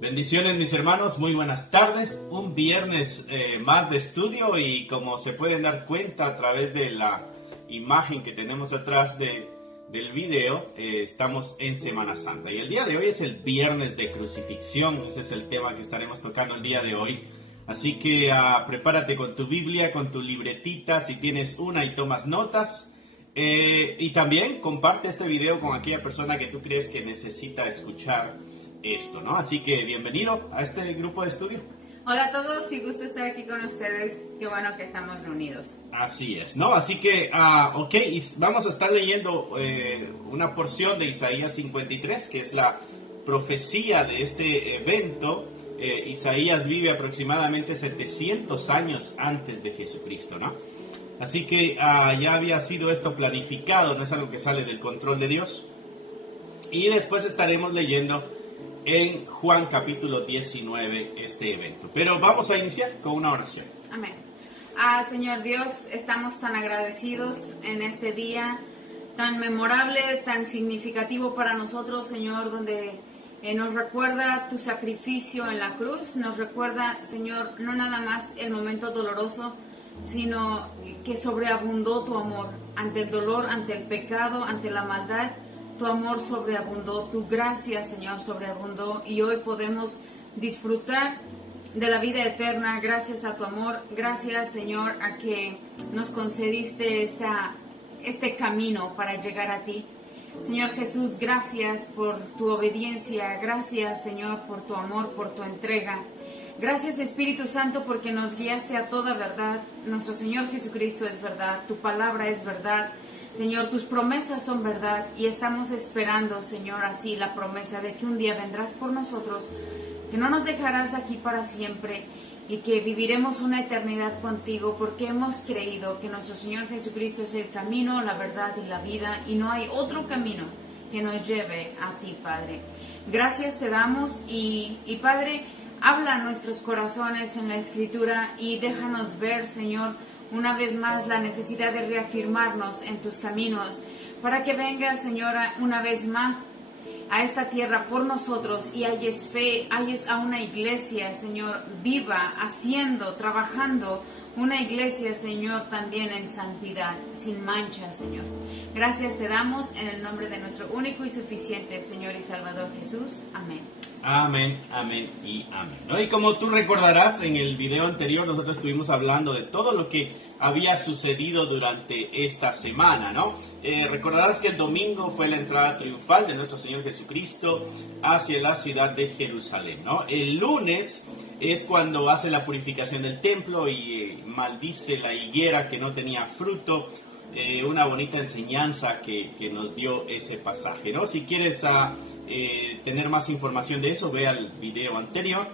Bendiciones mis hermanos, muy buenas tardes. Un viernes más de estudio y como se pueden dar cuenta a través de la imagen que tenemos atrás del video, estamos en Semana Santa. Y el día de hoy es el viernes de crucifixión, ese es el tema que estaremos tocando el día de hoy. Así que prepárate con tu Biblia, con tu libretita, si tienes una y tomas notas. Y también comparte este video con aquella persona que tú crees que necesita escuchar esto, ¿no? Así que bienvenido a este grupo de estudio. Hola a todos, si gusta estar aquí con ustedes, qué bueno que estamos reunidos. Así es, ¿no? Así que, y vamos a estar leyendo una porción de Isaías 53, que es la profecía de este evento. Isaías vive aproximadamente 700 años antes de Jesucristo, ¿no? Así que ya había sido esto planificado, no es algo que sale del control de Dios. Y después estaremos leyendo en Juan capítulo 19 este evento. Pero vamos a iniciar con una oración. Amén. Señor Dios, estamos tan agradecidos en este día tan memorable, tan significativo para nosotros, Señor, donde nos recuerda tu sacrificio en la cruz, nos recuerda, Señor, no nada más el momento doloroso, sino que sobreabundó tu amor ante el dolor, ante el pecado, ante la maldad. Tu amor sobreabundó, tu gracia, Señor, sobreabundó, y hoy podemos disfrutar de la vida eterna gracias a tu amor. Gracias, Señor, a que nos concediste este camino para llegar a ti. Señor Jesús, gracias por tu obediencia, gracias, Señor, por tu amor, por tu entrega. Gracias, Espíritu Santo, porque nos guiaste a toda verdad. Nuestro Señor Jesucristo es verdad, tu palabra es verdad. Señor, tus promesas son verdad y estamos esperando, Señor, así la promesa de que un día vendrás por nosotros, que no nos dejarás aquí para siempre y que viviremos una eternidad contigo, porque hemos creído que nuestro Señor Jesucristo es el camino, la verdad y la vida, y no hay otro camino que nos lleve a ti, Padre. Gracias te damos y Padre, habla a nuestros corazones en la Escritura y déjanos ver, Señor, una vez más la necesidad de reafirmarnos en tus caminos, para que vengas, Señora, una vez más a esta tierra por nosotros y halles fe, halles a una iglesia, Señor, viva, haciendo, trabajando, una iglesia, Señor, también en santidad, sin mancha, Señor. Gracias te damos en el nombre de nuestro único y suficiente Señor y Salvador Jesús. Amén. Amén, amén y amén, ¿no? Y como tú recordarás, en el video anterior nosotros estuvimos hablando de todo lo que había sucedido durante esta semana, ¿no? Recordarás que el domingo fue la entrada triunfal de nuestro Señor Jesucristo hacia la ciudad de Jerusalén, ¿no? El lunes es cuando hace la purificación del templo y maldice la higuera que no tenía fruto. Una bonita enseñanza que nos dio ese pasaje, ¿no? Si quieres tener más información de eso, ve al video anterior.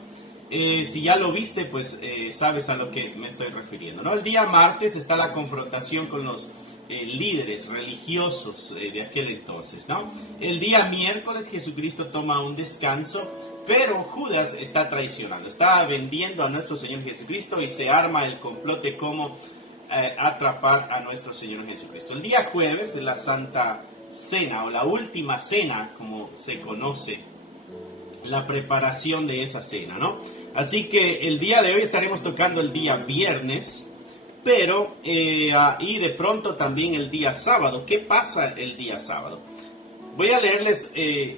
Si ya lo viste, pues sabes a lo que me estoy refiriendo, ¿no? El día martes está la confrontación con los líderes religiosos de aquel entonces, ¿no? El día miércoles Jesucristo toma un descanso, pero Judas está traicionando, está vendiendo a nuestro Señor Jesucristo y se arma el complot de cómo atrapar a nuestro Señor Jesucristo. El día jueves es la Santa Cena o la última cena, como se conoce, la preparación de esa cena, ¿no? Así que el día de hoy estaremos tocando el día viernes, pero y de pronto también el día sábado. ¿Qué pasa el día sábado? Voy a leerles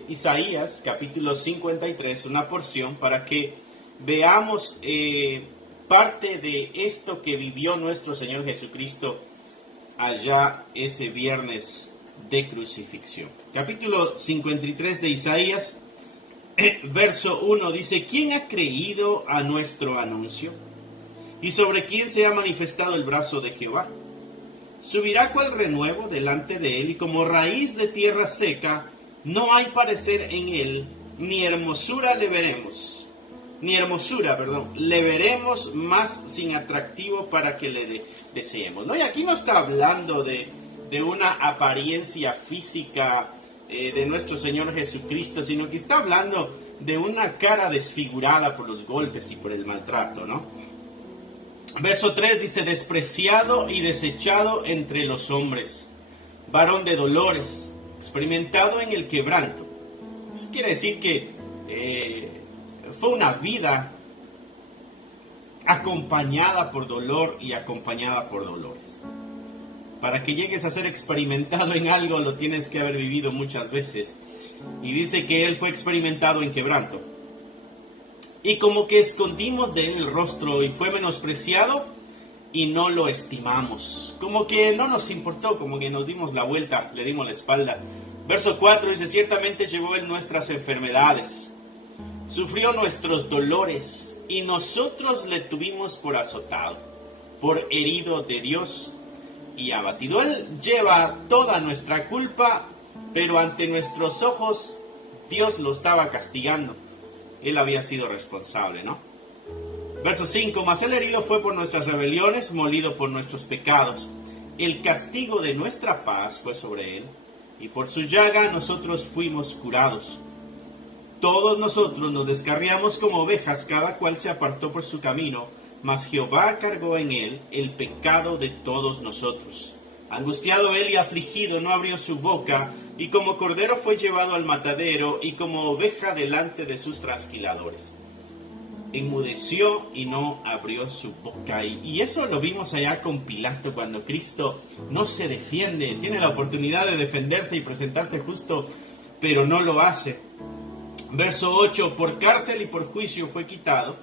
Isaías capítulo 53, una porción para que veamos parte de esto que vivió nuestro Señor Jesucristo allá ese viernes de crucifixión. Capítulo 53 de Isaías, verso 1 dice: ¿Quién ha creído a nuestro anuncio? ¿Y sobre quién se ha manifestado el brazo de Jehová? Subirá cual renuevo delante de él, y como raíz de tierra seca, no hay parecer en él, ni hermosura le veremos. Le veremos más sin atractivo para que le deseemos, ¿no? Y aquí no está hablando de una apariencia física de nuestro Señor Jesucristo, sino que está hablando de una cara desfigurada por los golpes y por el maltrato, ¿no? Verso 3 dice: despreciado y desechado entre los hombres, varón de dolores, experimentado en el quebranto. Eso quiere decir que fue una vida acompañada por dolor y acompañada por dolores. Para que llegues a ser experimentado en algo, lo tienes que haber vivido muchas veces. Y dice que él fue experimentado en quebranto. Y como que escondimos de él el rostro y fue menospreciado y no lo estimamos. Como que no nos importó, como que nos dimos la vuelta, le dimos la espalda. Verso 4 dice, ciertamente llevó él nuestras enfermedades, sufrió nuestros dolores y nosotros le tuvimos por azotado, por herido de Dios y abatido. Él lleva toda nuestra culpa, pero ante nuestros ojos Dios lo estaba castigando. Él había sido responsable, ¿no? Verso 5, mas el herido fue por nuestras rebeliones, molido por nuestros pecados. El castigo de nuestra paz fue sobre él, y por su llaga nosotros fuimos curados. Todos nosotros nos descarriamos como ovejas, cada cual se apartó por su camino, mas Jehová cargó en él el pecado de todos nosotros. Angustiado él y afligido, no abrió su boca, y como cordero fue llevado al matadero, y como oveja delante de sus trasquiladores. Enmudeció y no abrió su boca. Y eso lo vimos allá con Pilato, cuando Cristo no se defiende, tiene la oportunidad de defenderse y presentarse justo, pero no lo hace. Verso 8, por cárcel y por juicio fue quitado,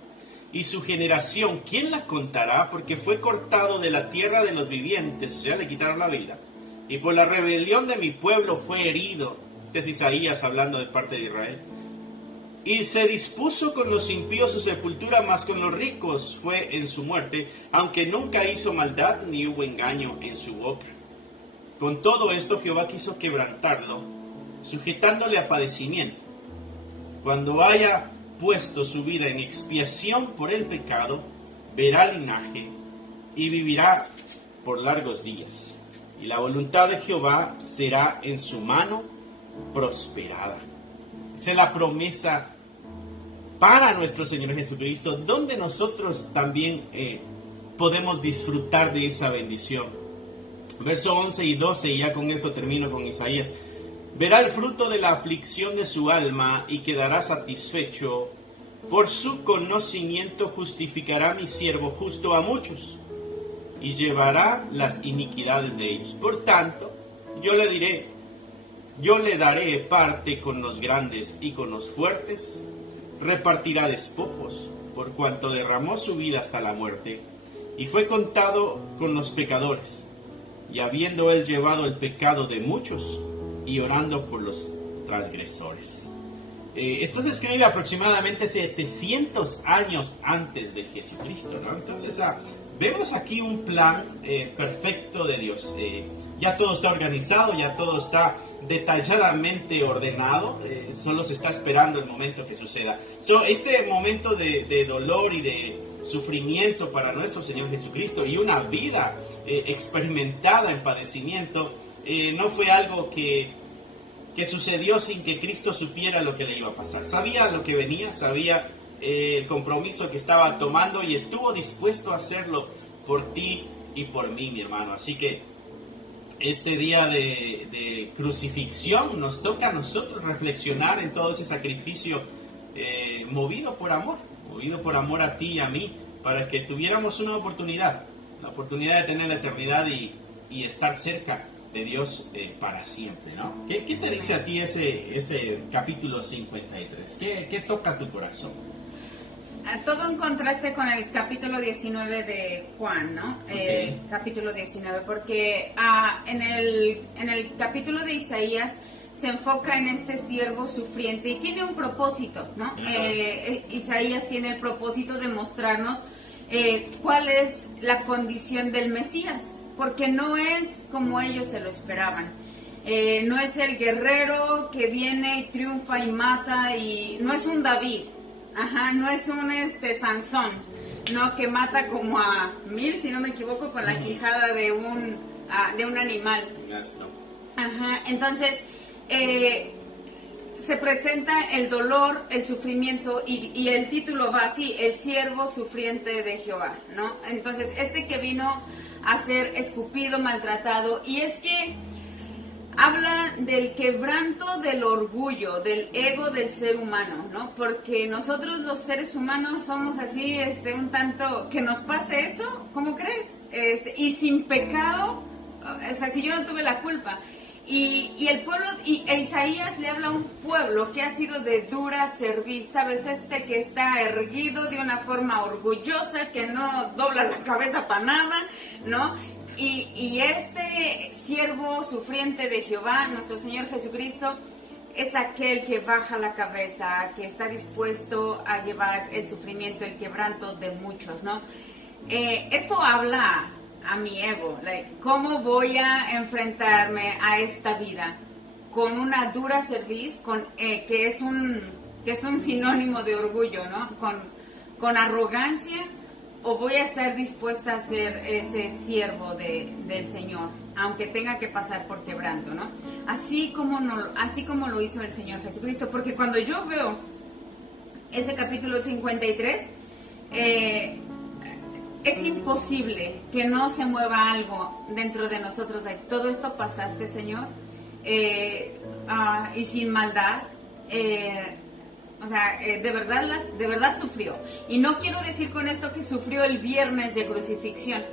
y su generación, ¿quién la contará? Porque fue cortado de la tierra de los vivientes, o sea, le quitaron la vida. Y por la rebelión de mi pueblo fue herido. Este es Isaías hablando de parte de Israel. Y se dispuso con los impíos su sepultura, mas con los ricos fue en su muerte, aunque nunca hizo maldad ni hubo engaño en su boca. Con todo esto Jehová quiso quebrantarlo, sujetándole a padecimiento. Cuando haya puesto su vida en expiación por el pecado, verá linaje y vivirá por largos días. Y la voluntad de Jehová será en su mano prosperada. Esa es la promesa para nuestro Señor Jesucristo, donde nosotros también podemos disfrutar de esa bendición. Verso 11 y 12, y ya con esto termino con Isaías. Verá el fruto de la aflicción de su alma y quedará satisfecho. Por su conocimiento justificará mi siervo justo a muchos y llevará las iniquidades de ellos. Por tanto, yo le daré parte con los grandes y con los fuertes, repartirá despojos, por cuanto derramó su vida hasta la muerte, y fue contado con los pecadores, y habiendo él llevado el pecado de muchos, y orando por los transgresores. Esto se escribe aproximadamente 700 años antes de Jesucristo, ¿no? Entonces, vemos aquí un plan perfecto de Dios. Ya todo está organizado, ya todo está detalladamente ordenado, solo se está esperando el momento que suceda. Este momento de dolor y de sufrimiento para nuestro Señor Jesucristo y una vida experimentada en padecimiento, no fue algo que sucedió sin que Cristo supiera lo que le iba a pasar. Sabía lo que venía, sabía el compromiso que estaba tomando y estuvo dispuesto a hacerlo por ti y por mí, mi hermano. Así que este día de crucifixión nos toca a nosotros reflexionar en todo ese sacrificio movido por amor a ti y a mí, para que tuviéramos una oportunidad, la oportunidad de tener la eternidad y estar cerca de Dios para siempre, ¿no? ¿Qué te dice a ti ese capítulo 53? ¿Qué toca tu corazón? Todo en contraste con el capítulo 19 de Juan, ¿no? Okay. Capítulo 19, porque en el capítulo de Isaías se enfoca en este siervo sufriente y tiene un propósito, ¿no? Isaías tiene el propósito de mostrarnos cuál es la condición del Mesías, porque no es como ellos se lo esperaban. No es el guerrero que viene y triunfa y mata, y no es un David, no es un Sansón, no, que mata como a 1000, si no me equivoco, con la quijada de un animal. Entonces se presenta el dolor, el sufrimiento, y el título va así: el siervo sufriente de Jehová, ¿no? Entonces, que vino a ser escupido, maltratado, y es que habla del quebranto del orgullo, del ego del ser humano, ¿no? Porque nosotros los seres humanos somos así, un tanto, que nos pase eso, ¿cómo crees? Y sin pecado, o sea, si yo no tuve la culpa. Y el pueblo, Isaías le habla a un pueblo que ha sido de dura cerviz, ¿sabes? Que está erguido de una forma orgullosa, que no dobla la cabeza para nada, ¿no? Y este siervo sufriente de Jehová, nuestro Señor Jesucristo, es aquel que baja la cabeza, que está dispuesto a llevar el sufrimiento, el quebranto de muchos, ¿no? Eso habla a mi ego, ¿cómo voy a enfrentarme a esta vida? Con una dura cerviz, que es un sinónimo de orgullo, ¿no? Con arrogancia, o voy a estar dispuesta a ser ese siervo del Señor, aunque tenga que pasar por quebranto, ¿no? Así como lo hizo el Señor Jesucristo, porque cuando yo veo ese capítulo 53, es imposible que no se mueva algo dentro de nosotros. Todo esto pasaste, Señor, y sin maldad. De verdad sufrió. Y no quiero decir con esto que sufrió el viernes de crucifixión.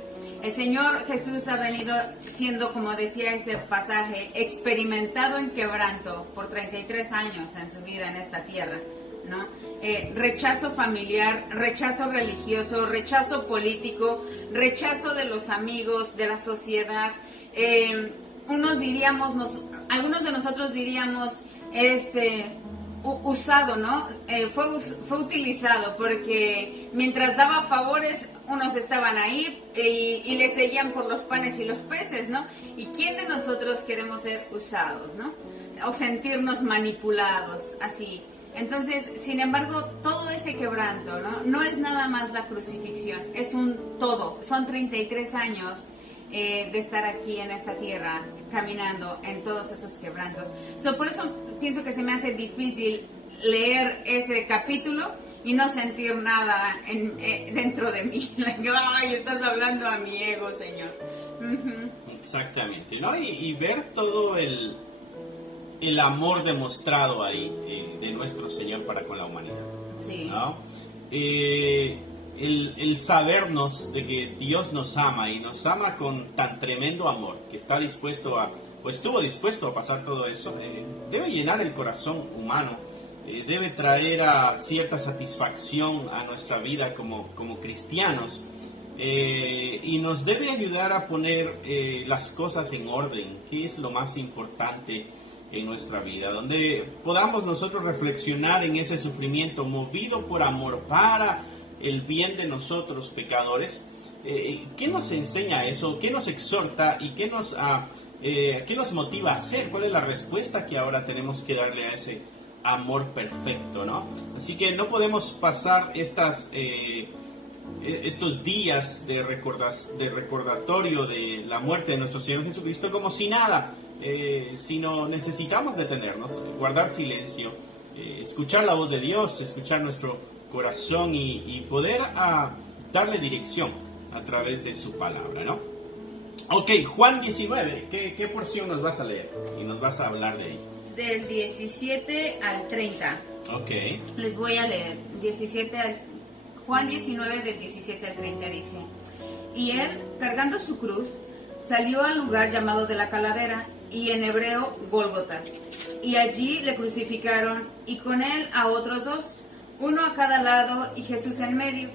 El Señor Jesús ha venido siendo, como decía ese pasaje, experimentado en quebranto por 33 años en su vida en esta tierra, ¿no? Rechazo familiar, rechazo religioso, rechazo político, rechazo de los amigos, de la sociedad. Algunos de nosotros diríamos, usado, ¿no? Fue utilizado, porque mientras daba favores, unos estaban ahí y le seguían por los panes y los peces, ¿no? ¿Y quién de nosotros queremos ser usados, ¿no? O sentirnos manipulados, así. Entonces, sin embargo, todo ese quebranto, no es nada más la crucifixión, es un todo. Son 33 años de estar aquí en esta tierra, caminando en todos esos quebrantos. Por eso pienso que se me hace difícil leer ese capítulo y no sentir nada dentro de mí. Ay, estás hablando a mi ego, Señor. Uh-huh. Exactamente, ¿no? Y ver todo el amor demostrado ahí de nuestro Señor para con la humanidad. Sí. ¿No? El sabernos de que Dios nos ama y nos ama con tan tremendo amor, que está dispuesto estuvo dispuesto a pasar todo eso, debe llenar el corazón humano, debe traer a cierta satisfacción a nuestra vida como cristianos, y nos debe ayudar a poner las cosas en orden, que es lo más importante en nuestra vida, donde podamos nosotros reflexionar en ese sufrimiento movido por amor para el bien de nosotros pecadores. ¿Qué nos enseña eso? ¿Qué nos exhorta? ¿Y qué nos motiva a hacer? ¿Cuál es la respuesta que ahora tenemos que darle a ese amor perfecto, ¿no? Así que no podemos pasar estos días de recordatorio de la muerte de nuestro Señor Jesucristo como si nada, sino necesitamos detenernos, guardar silencio, escuchar la voz de Dios, escuchar nuestro corazón y poder darle dirección a través de su palabra, ¿no? Ok, Juan 19, ¿qué porción nos vas a leer? Y nos vas a hablar de ahí. Del 17 al 30. Ok. Les voy a leer. Juan 19 del 17 al 30 dice: Y él, cargando su cruz, salió al lugar llamado de la Calavera, y en hebreo Gólgota. Y allí le crucificaron, y con él a otros dos, uno a cada lado y Jesús en medio.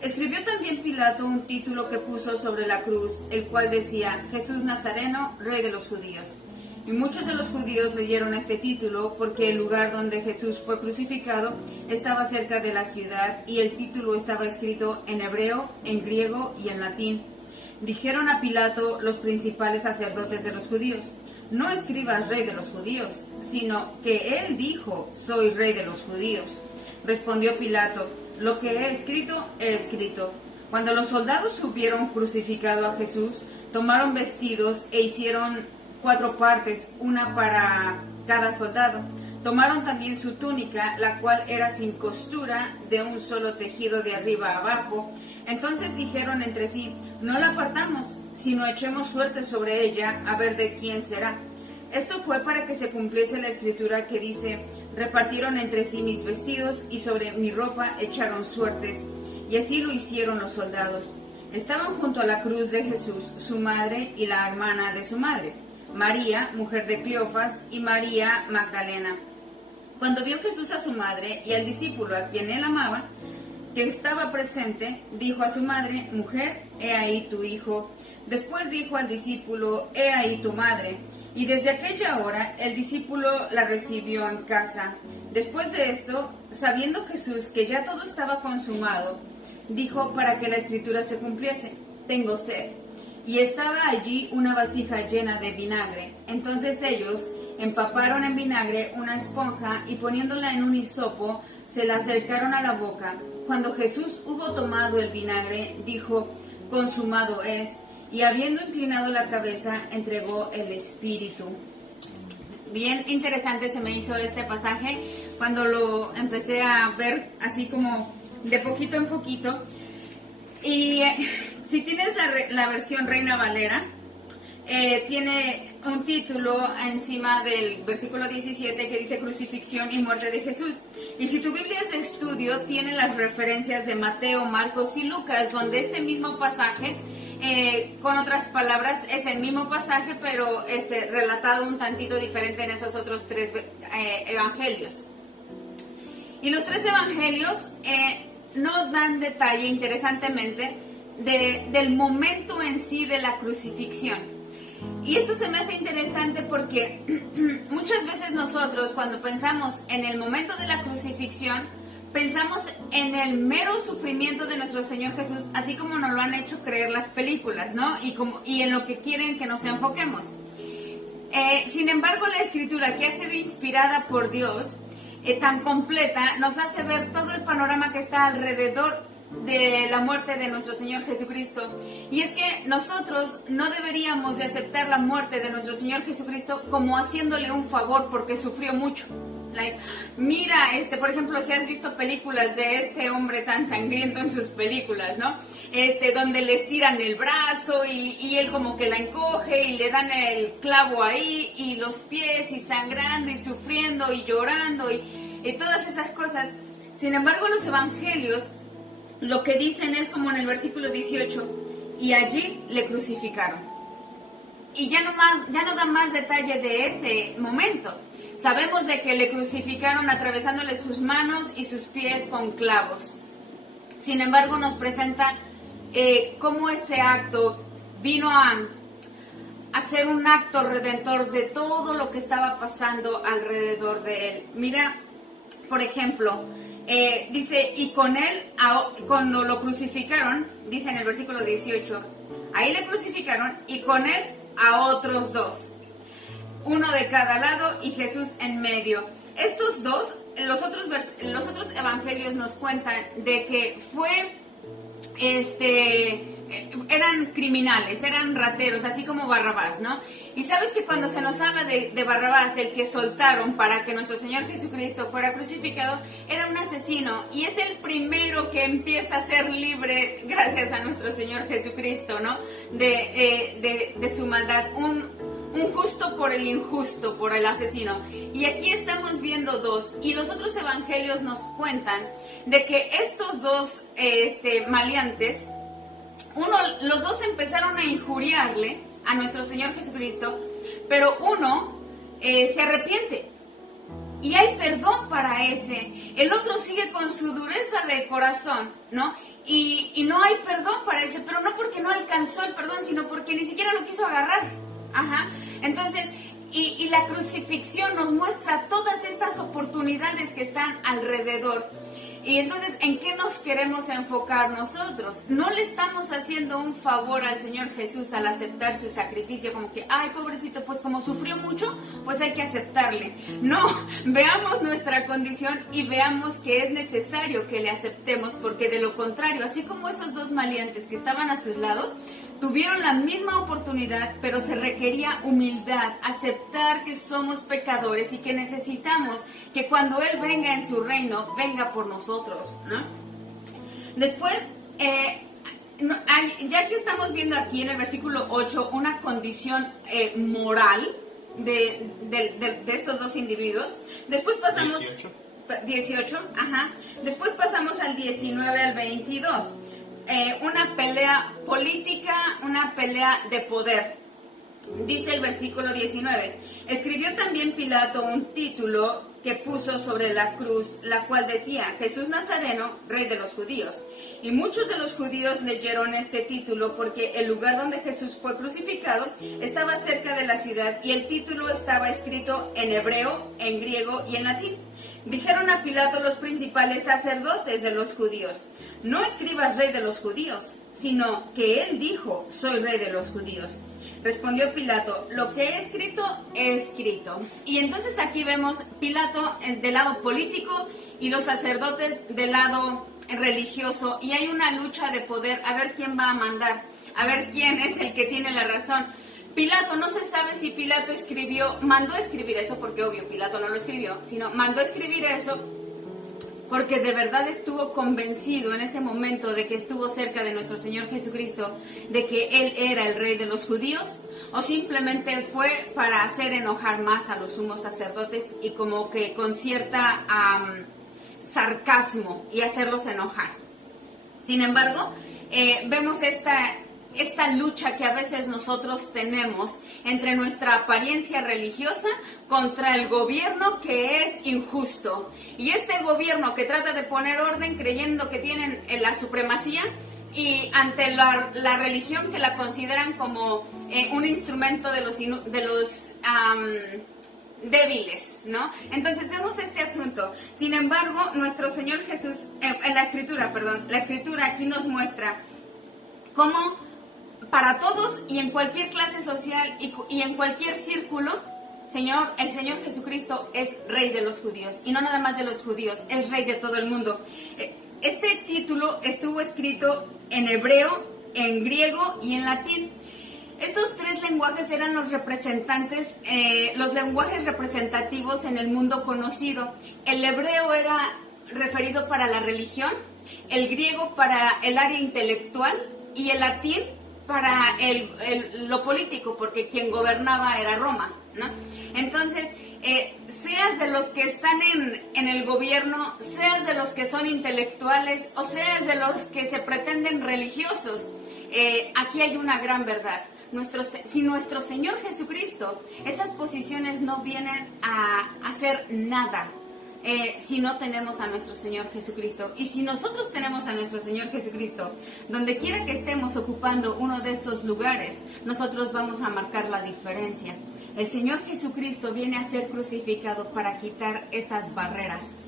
Escribió también Pilato un título que puso sobre la cruz, el cual decía: Jesús Nazareno, Rey de los Judíos. Y muchos de los judíos leyeron este título porque el lugar donde Jesús fue crucificado estaba cerca de la ciudad, y el título estaba escrito en hebreo, en griego y en latín. Dijeron a Pilato los principales sacerdotes de los judíos: No escribas Rey de los Judíos, sino que él dijo: Soy Rey de los Judíos. Respondió Pilato: Lo que he escrito, he escrito. Cuando los soldados hubieron crucificado a Jesús, tomaron vestidos e hicieron 4 partes, una para cada soldado. Tomaron también su túnica, la cual era sin costura, de un solo tejido de arriba a abajo. Entonces dijeron entre sí: No la partamos, sino echemos suerte sobre ella, a ver de quién será. Esto fue para que se cumpliese la escritura que dice: repartieron entre sí mis vestidos y sobre mi ropa echaron suertes. Y así lo hicieron los soldados. Estaban junto a la cruz de Jesús, su madre y la hermana de su madre, María, mujer de Cleofas, y María Magdalena. Cuando vio Jesús a su madre y al discípulo a quien él amaba, que estaba presente, dijo a su madre: mujer, he ahí tu hijo. Después dijo al discípulo: he ahí tu madre. Y desde aquella hora el discípulo la recibió en casa. Después de esto, sabiendo Jesús que ya todo estaba consumado, dijo para que la escritura se cumpliese: tengo sed. Y estaba allí una vasija llena de vinagre. Entonces ellos empaparon en vinagre una esponja y poniéndola en un hisopo, se la acercaron a la boca. Cuando Jesús hubo tomado el vinagre, dijo: consumado es. Y habiendo inclinado la cabeza, entregó el espíritu. Bien interesante se me hizo este pasaje cuando lo empecé a ver así como de poquito en poquito. Y si tienes la versión Reina Valera, tiene un título encima del versículo 17 que dice crucifixión y muerte de Jesús. Y si tu Biblia es de estudio, tiene las referencias de Mateo, Marcos y Lucas, donde este mismo pasaje, con otras palabras, es el mismo pasaje, pero relatado un tantito diferente en esos otros tres evangelios. Y los tres evangelios no dan detalle, interesantemente, del momento en sí de la crucifixión. Y esto se me hace interesante porque muchas veces nosotros, cuando pensamos en el momento de la crucifixión, pensamos en el mero sufrimiento de nuestro Señor Jesús, así como nos lo han hecho creer las películas, ¿no? Y en lo que quieren que nos enfoquemos. Sin embargo, la Escritura, que ha sido inspirada por Dios, tan completa, nos hace ver todo el panorama que está alrededor de la muerte de nuestro Señor Jesucristo. Y es que nosotros no deberíamos de aceptar la muerte de nuestro Señor Jesucristo como haciéndole un favor porque sufrió mucho. Mira, por ejemplo, si has visto películas de este hombre tan sangriento en sus películas, ¿no? Donde les tiran el brazo y él como que la encoge y le dan el clavo ahí y los pies y sangrando y sufriendo y llorando y todas esas cosas. Sin embargo, los evangelios lo que dicen es como en el versículo 18: y allí le crucificaron. Y ya no da más detalle de ese momento. Sabemos de que le crucificaron atravesándole sus manos y sus pies con clavos. Sin embargo, nos presenta cómo ese acto vino a ser un acto redentor de todo lo que estaba pasando alrededor de él. Mira, por ejemplo, dice: y con él, cuando lo crucificaron, dice en el versículo 18, ahí le crucificaron y con él a otros dos, uno de cada lado y Jesús en medio. Estos dos, los otros evangelios nos cuentan de que eran criminales, eran rateros, así como Barrabás, ¿no? Y sabes que cuando se nos habla de Barrabás, el que soltaron para que nuestro Señor Jesucristo fuera crucificado, era un asesino, y es el primero que empieza a ser libre gracias a nuestro Señor Jesucristo, ¿no? De su maldad, un justo por el injusto, por el asesino. Y aquí estamos viendo dos, y los otros evangelios nos cuentan de que estos dos maleantes, los dos empezaron a injuriarle a nuestro Señor Jesucristo, pero uno se arrepiente y hay perdón para ese. El otro sigue con su dureza de corazón, ¿no? Y no hay perdón para ese, pero no porque no alcanzó el perdón, sino porque ni siquiera lo quiso agarrar. Ajá. Entonces, y la crucifixión nos muestra todas estas oportunidades que están alrededor. Y entonces, ¿en qué nos queremos enfocar nosotros? No le estamos haciendo un favor al Señor Jesús al aceptar su sacrificio, como que, ay, pobrecito, pues como sufrió mucho, pues hay que aceptarle. No, veamos nuestra condición y veamos que es necesario que le aceptemos, porque de lo contrario, así como esos dos maleantes que estaban a sus lados, tuvieron la misma oportunidad, pero se requería humildad, aceptar que somos pecadores y que necesitamos que cuando Él venga en su reino, venga por nosotros, ¿no? Después, ya que estamos viendo aquí en el versículo 8 una condición moral, de estos dos individuos. Después pasamos... 18, ajá. Después pasamos al 19 al 22. Una pelea política, una pelea de poder. Dice el versículo 19: escribió también Pilato un título que puso sobre la cruz, la cual decía: Jesús Nazareno, Rey de los Judíos. Y muchos de los judíos leyeron este título porque el lugar donde Jesús fue crucificado estaba cerca de la ciudad y el título estaba escrito en hebreo, en griego y en latín. Dijeron a Pilato los principales sacerdotes de los judíos: no escribas Rey de los Judíos, sino que él dijo: soy Rey de los Judíos. Respondió Pilato: lo que he escrito. Y entonces aquí vemos Pilato del lado político y los sacerdotes del lado religioso, y hay una lucha de poder, a ver quién va a mandar, a ver quién es el que tiene la razón. Pilato, no se sabe si Pilato mandó a escribir eso, porque obvio Pilato no lo escribió, sino mandó a escribir eso porque de verdad estuvo convencido en ese momento de que estuvo cerca de nuestro Señor Jesucristo, de que Él era el Rey de los Judíos, o simplemente fue para hacer enojar más a los sumos sacerdotes y como que con cierta sarcasmo y hacerlos enojar. Sin embargo, vemos esta lucha que a veces nosotros tenemos entre nuestra apariencia religiosa contra el gobierno que es injusto. Y este gobierno que trata de poner orden creyendo que tienen la supremacía, y ante la religión que la consideran como un instrumento de los débiles, ¿no? Entonces vemos este asunto. Sin embargo, nuestro Señor Jesús, la Escritura aquí nos muestra cómo para todos y en cualquier clase social y en cualquier círculo, el Señor Jesucristo es Rey de los judíos, y no nada más de los judíos, es Rey de todo el mundo. Este título estuvo escrito en hebreo, en griego y en latín. Estos tres lenguajes eran los lenguajes representativos en el mundo conocido. El hebreo era referido para la religión, el griego para el área intelectual y el latín para lo político, porque quien gobernaba era Roma, ¿no? Entonces, seas de los que están en el gobierno, seas de los que son intelectuales o seas de los que se pretenden religiosos, aquí hay una gran verdad. Si nuestro Señor Jesucristo, esas posiciones no vienen a hacer nada si no tenemos a nuestro Señor Jesucristo. Y si nosotros tenemos a nuestro Señor Jesucristo, donde quiera que estemos ocupando uno de estos lugares, nosotros vamos a marcar la diferencia. El Señor Jesucristo viene a ser crucificado para quitar esas barreras,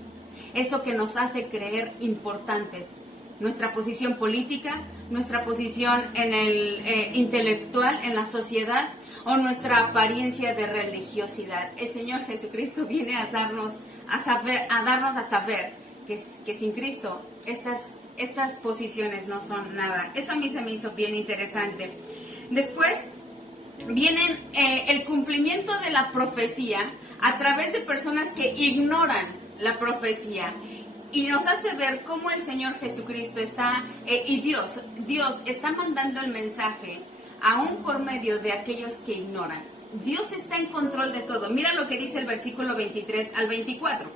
eso que nos hace creer importantes. Nuestra posición política, nuestra posición en el intelectual, en la sociedad, o nuestra apariencia de religiosidad. El Señor Jesucristo viene a darnos a saber que sin Cristo estas posiciones no son nada. Eso a mí se me hizo bien interesante. Después vienen el cumplimiento de la profecía a través de personas que ignoran la profecía. Y nos hace ver cómo el Señor Jesucristo está, y Dios está mandando el mensaje aún por medio de aquellos que ignoran. Dios está en control de todo. Mira lo que dice el versículo 23 al 24.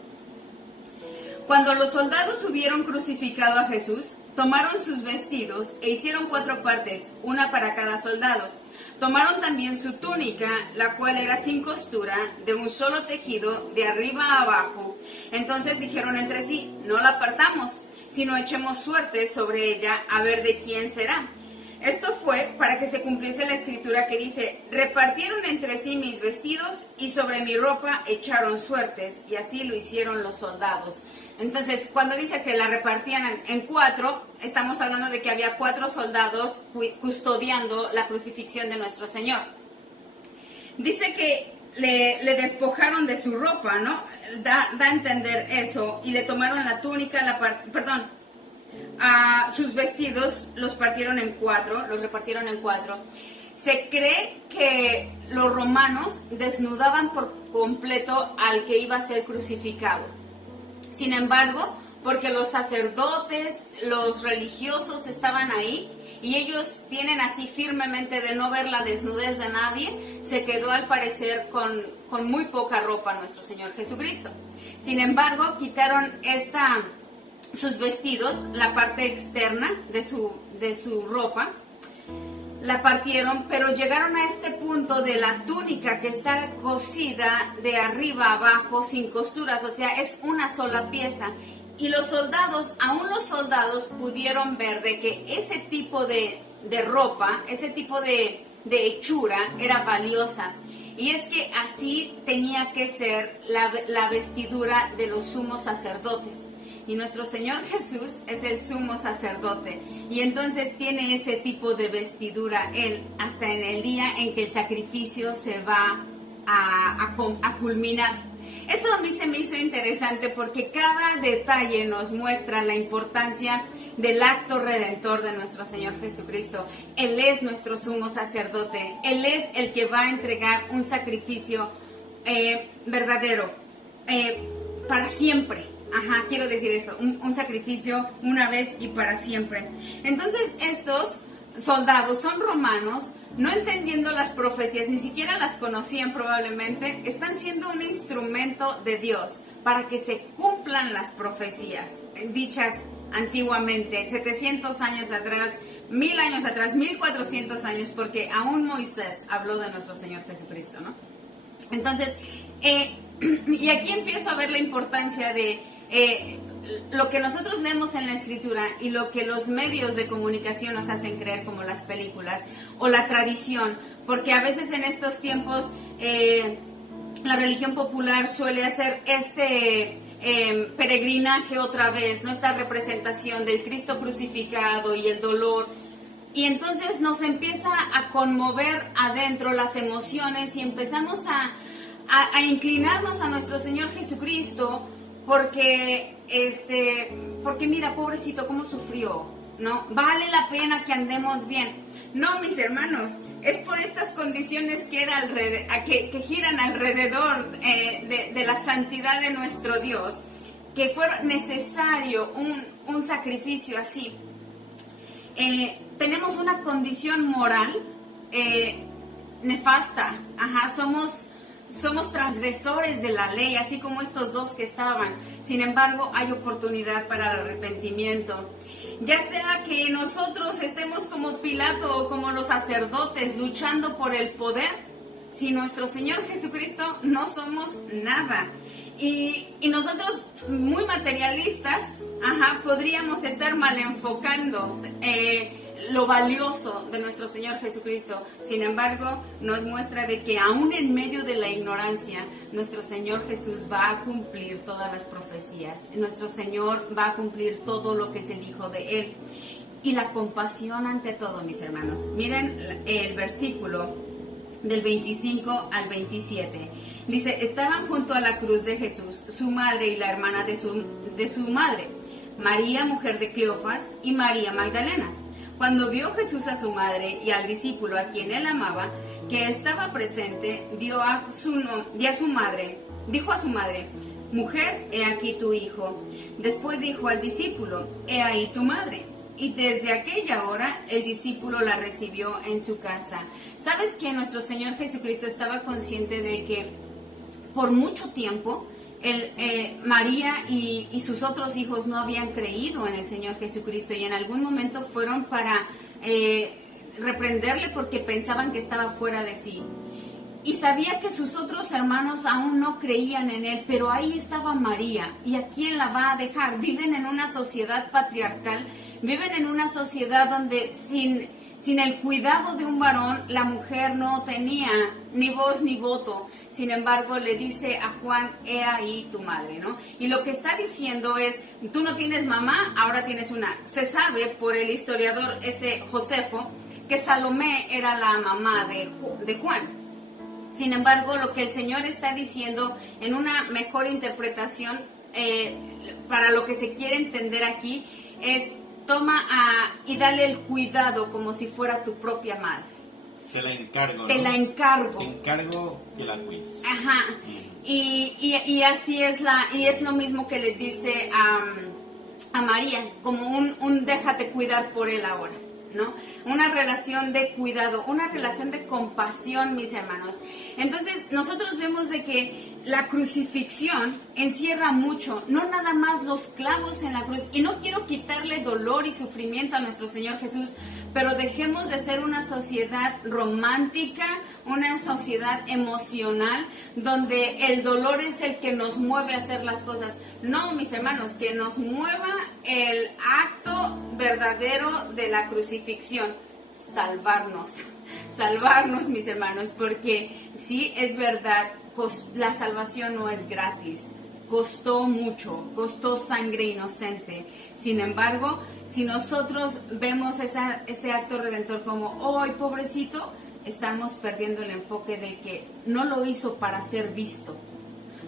Cuando los soldados hubieron crucificado a Jesús, tomaron sus vestidos e hicieron 4 partes, una para cada soldado. Tomaron también su túnica, la cual era sin costura, de un solo tejido, de arriba a abajo. Entonces dijeron entre sí: no la partamos, sino echemos suerte sobre ella, a ver de quién será. Esto fue para que se cumpliese la escritura que dice: repartieron entre sí mis vestidos y sobre mi ropa echaron suertes, y así lo hicieron los soldados. Entonces, cuando dice que la repartían en 4, estamos hablando de que había 4 soldados custodiando la crucifixión de nuestro Señor. Dice que le despojaron de su ropa, ¿no? Da a entender eso, y le tomaron la túnica, sus vestidos los repartieron en 4. Se cree que los romanos desnudaban por completo al que iba a ser crucificado. Sin embargo, porque los sacerdotes, los religiosos estaban ahí y ellos tienen así firmemente de no ver la desnudez de nadie, se quedó al parecer con muy poca ropa nuestro Señor Jesucristo. Sin embargo, quitaron sus vestidos, la parte externa de su ropa, la partieron, pero llegaron a este punto de la túnica que está cosida de arriba a abajo sin costuras, o sea, es una sola pieza. Y los soldados, aún los soldados pudieron ver de que ese tipo de ropa, ese tipo de hechura era valiosa. Y es que así tenía que ser la vestidura de los sumos sacerdotes. Y nuestro Señor Jesús es el sumo sacerdote. Y entonces tiene ese tipo de vestidura Él hasta en el día en que el sacrificio se va a culminar. Esto a mí se me hizo interesante porque cada detalle nos muestra la importancia del acto redentor de nuestro Señor Jesucristo. Él es nuestro sumo sacerdote. Él es el que va a entregar un sacrificio verdadero para siempre. Ajá, quiero decir esto, un sacrificio una vez y para siempre. Entonces estos soldados son romanos, no entendiendo las profecías, ni siquiera las conocían probablemente, están siendo un instrumento de Dios para que se cumplan las profecías dichas antiguamente, 700 años atrás, 1000 años atrás, 1400 años, porque aún Moisés habló de nuestro Señor Jesucristo, ¿no? Entonces, y aquí empiezo a ver la importancia de lo que nosotros leemos en la Escritura y lo que los medios de comunicación nos hacen creer, como las películas o la tradición, porque a veces en estos tiempos la religión popular suele hacer peregrinaje otra vez, ¿no? Esta representación del Cristo crucificado y el dolor, y entonces nos empieza a conmover adentro las emociones y empezamos a inclinarnos a nuestro Señor Jesucristo, porque mira, pobrecito, cómo sufrió, ¿no? Vale la pena que andemos bien. No, mis hermanos, es por estas condiciones que giran alrededor de la santidad de nuestro Dios, que fue necesario un sacrificio así. Tenemos una condición moral nefasta, somos transgresores de la ley, así como estos dos que estaban. Sin embargo, hay oportunidad para el arrepentimiento. Ya sea que nosotros estemos como Pilato o como los sacerdotes luchando por el poder, sin nuestro Señor Jesucristo no somos nada. Y nosotros, muy materialistas, podríamos estar mal enfocando lo valioso de nuestro Señor Jesucristo. Sin embargo, nos muestra de que aún en medio de la ignorancia, nuestro Señor Jesús va a cumplir todas las profecías. Nuestro Señor va a cumplir todo lo que se dijo de Él. Y la compasión ante todo, mis hermanos. Miren el versículo del 25 al 27. Dice, estaban junto a la cruz de Jesús, su madre y la hermana de su madre, María, mujer de Cleofas, y María Magdalena. Cuando vio Jesús a su madre y al discípulo a quien él amaba, que estaba presente, dijo a su madre, mujer, he aquí tu hijo. Después dijo al discípulo, he ahí tu madre. Y desde aquella hora el discípulo la recibió en su casa. ¿Sabes que nuestro Señor Jesucristo estaba consciente de que por mucho tiempo María y sus otros hijos no habían creído en el Señor Jesucristo, y en algún momento fueron para reprenderle porque pensaban que estaba fuera de sí? Y sabía que sus otros hermanos aún no creían en él, pero ahí estaba María. ¿Y a quién la va a dejar? Viven en una sociedad patriarcal, viven en una sociedad donde sin el cuidado de un varón, la mujer no tenía ni voz ni voto. Sin embargo, le dice a Juan, he ahí tu madre, ¿no? Y lo que está diciendo es, tú no tienes mamá, ahora tienes una. Se sabe por el historiador Josefo que Salomé era la mamá de Juan. Sin embargo, lo que el Señor está diciendo en una mejor interpretación, para lo que se quiere entender aquí, es toma y dale el cuidado como si fuera tu propia madre. Te la encargo, ¿no? Te la encargo. Te encargo que la cuides. Ajá. Y así es es lo mismo que le dice a María, como un déjate cuidar por él ahora, ¿no? Una relación de cuidado, una relación de compasión, mis hermanos. Entonces, nosotros vemos de que la crucifixión encierra mucho, no nada más los clavos en la cruz. Y no quiero quitarle dolor y sufrimiento a nuestro Señor Jesús, pero dejemos de ser una sociedad romántica, una sociedad emocional, donde el dolor es el que nos mueve a hacer las cosas. No, mis hermanos, que nos mueva el acto verdadero de la crucifixión, salvarnos, mis hermanos, porque sí es verdad, la salvación no es gratis, costó mucho, costó sangre inocente. Sin embargo, si nosotros vemos ese acto redentor como, ¡ay, pobrecito!, estamos perdiendo el enfoque de que no lo hizo para ser visto.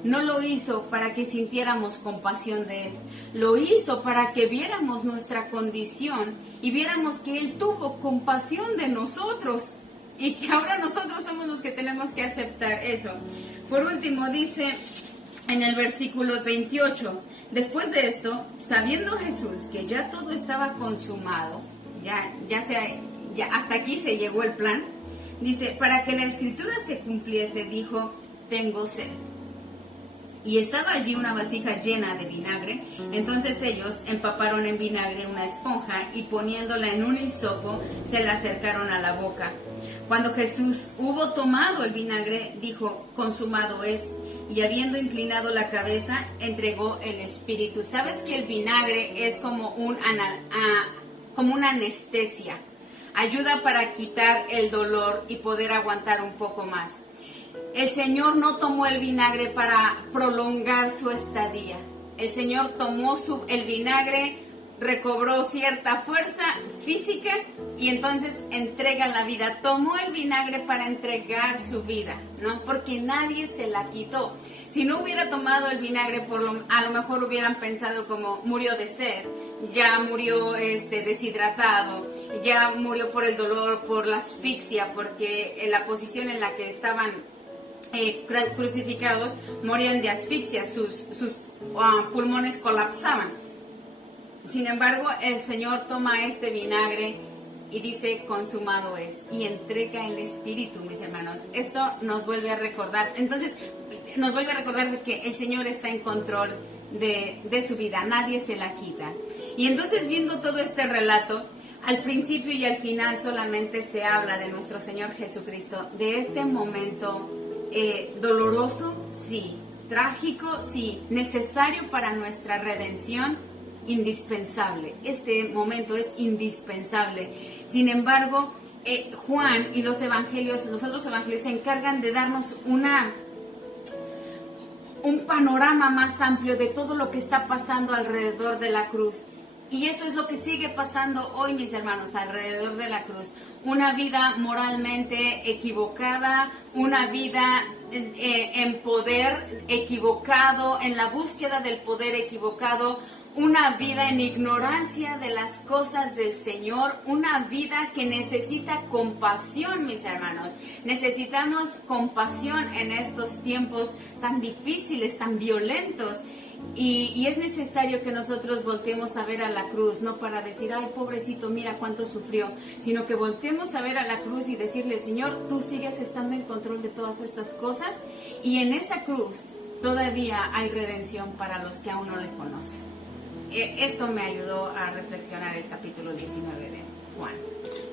No lo hizo para que sintiéramos compasión de Él. Lo hizo para que viéramos nuestra condición y viéramos que Él tuvo compasión de nosotros y que ahora nosotros somos los que tenemos que aceptar eso. Por último, dice en el versículo 28, después de esto, sabiendo Jesús que ya todo estaba consumado, ya hasta aquí se llegó el plan, dice, para que la escritura se cumpliese, dijo, tengo sed. Y estaba allí una vasija llena de vinagre. Entonces ellos empaparon en vinagre una esponja y poniéndola en un hisopo se la acercaron a la boca. Cuando Jesús hubo tomado el vinagre, dijo, consumado es. Y habiendo inclinado la cabeza, entregó el espíritu. ¿Sabes que el vinagre es como una anestesia? Ayuda para quitar el dolor y poder aguantar un poco más. El Señor no tomó el vinagre para prolongar su estadía. El Señor tomó el vinagre, recobró cierta fuerza física y entonces entrega la vida. Tomó el vinagre para entregar su vida, ¿no? Porque nadie se la quitó. Si no hubiera tomado el vinagre, a lo mejor hubieran pensado como murió de sed, ya murió deshidratado, ya murió por el dolor, por la asfixia, porque en la posición en la que estaban crucificados morían de asfixia, sus pulmones colapsaban. Sin embargo, el Señor toma este vinagre y dice, consumado es, y entrega el espíritu, mis hermanos. Esto nos vuelve a recordar, que el Señor está en control de su vida, nadie se la quita. Y entonces, viendo todo este relato, al principio y al final solamente se habla de nuestro Señor Jesucristo, de este momento doloroso, sí, trágico, sí, necesario para nuestra redención, indispensable. Este momento es indispensable. Sin embargo, Juan y los otros evangelios se encargan de darnos un panorama más amplio de todo lo que está pasando alrededor de la cruz. Y eso es lo que sigue pasando hoy, mis hermanos, alrededor de la cruz. Una vida moralmente equivocada, una vida en poder equivocado, en la búsqueda del poder equivocado, una vida en ignorancia de las cosas del Señor, una vida que necesita compasión, mis hermanos. Necesitamos compasión en estos tiempos tan difíciles, tan violentos. Y es necesario que nosotros volteemos a ver a la cruz, no para decir, ay, pobrecito, mira cuánto sufrió, sino que volteemos a ver a la cruz y decirle, Señor, tú sigues estando en control de todas estas cosas, y en esa cruz todavía hay redención para los que aún no le conocen. Esto me ayudó a reflexionar el capítulo 19 de Juan.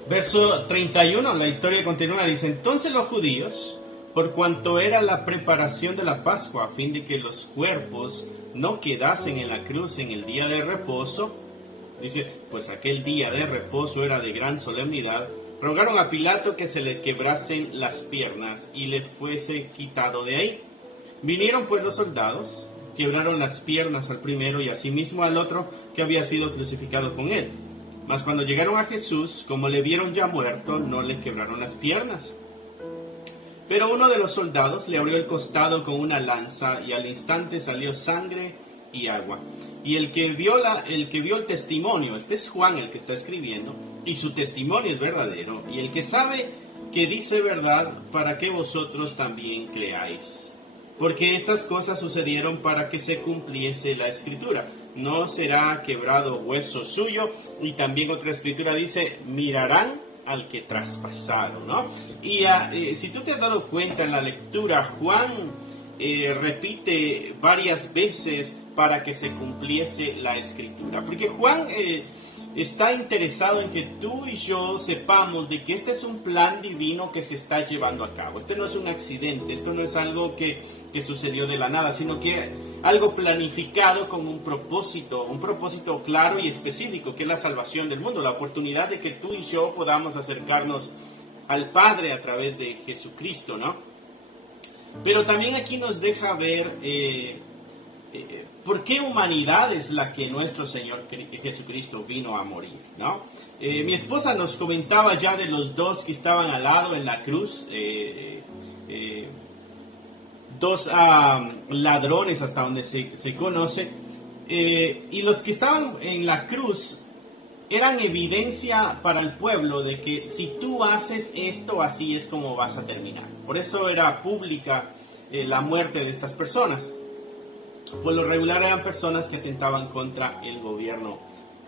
Verso 31, la historia continúa, dice, entonces los judíos, por cuanto era la preparación de la Pascua, a fin de que los cuerpos no quedasen en la cruz en el día de reposo, dice, pues aquel día de reposo era de gran solemnidad, rogaron a Pilato que se le quebrasen las piernas y le fuese quitado de ahí. Vinieron pues los soldados, quebraron las piernas al primero y asimismo al otro que había sido crucificado con él. Mas cuando llegaron a Jesús, como le vieron ya muerto, no le quebraron las piernas. Pero uno de los soldados le abrió el costado con una lanza y al instante salió sangre y agua. Y el que vio el testimonio, este es Juan el que está escribiendo, y su testimonio es verdadero, y el que sabe que dice verdad, para que vosotros también creáis. Porque estas cosas sucedieron para que se cumpliese la Escritura. no será quebrado hueso suyo. Y también otra escritura dice, mirarán al que traspasaron, ¿no? Y si tú te has dado cuenta en la lectura, Juan repite varias veces para que se cumpliese la escritura, porque Juan está interesado en que tú y yo sepamos de que este es un plan divino que se está llevando a cabo. Este no es un accidente, esto no es algo que sucedió de la nada, sino que algo planificado con un propósito claro y específico, que es la salvación del mundo, la oportunidad de que tú y yo podamos acercarnos al Padre a través de Jesucristo, ¿no? Pero también aquí nos deja ver por qué humanidad es la que nuestro Señor Jesucristo vino a morir, ¿no? Mi esposa nos comentaba ya de los dos que estaban al lado en la cruz, dos ladrones hasta donde se conoce, y los que estaban en la cruz eran evidencia para el pueblo de que si tú haces esto, así es como vas a terminar. Por eso era pública la muerte de estas personas. Por lo regular eran personas que atentaban contra el gobierno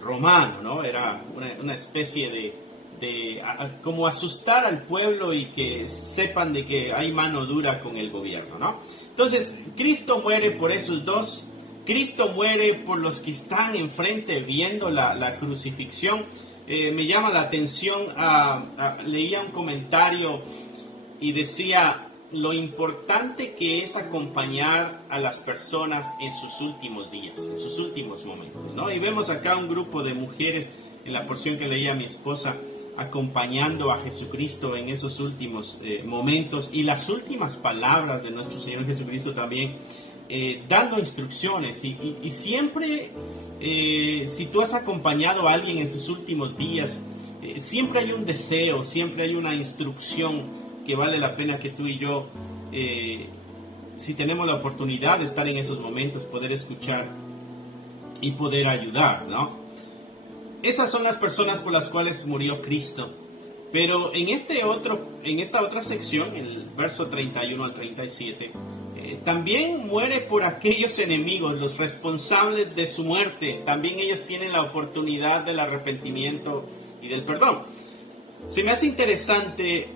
romano, ¿no? Era una especie de como asustar al pueblo y que sepan de que hay mano dura con el gobierno, ¿no? Entonces, Cristo muere por esos dos. Cristo muere por los que están enfrente viendo la crucifixión. Me llama la atención, leía un comentario y decía lo importante que es acompañar a las personas en sus últimos días, en sus últimos momentos, ¿no? Y vemos acá un grupo de mujeres en la porción que leía mi esposa, acompañando a Jesucristo en esos últimos momentos, y las últimas palabras de nuestro Señor Jesucristo también, dando instrucciones, y siempre, si tú has acompañado a alguien en sus últimos días, siempre hay un deseo, siempre hay una instrucción que vale la pena que tú y yo, si tenemos la oportunidad de estar en esos momentos, poder escuchar y poder ayudar, ¿no? Esas son las personas por las cuales murió Cristo. Pero en esta otra sección, el verso 31 al 37, también muere por aquellos enemigos, los responsables de su muerte. También ellos tienen la oportunidad del arrepentimiento y del perdón. Se me hace interesante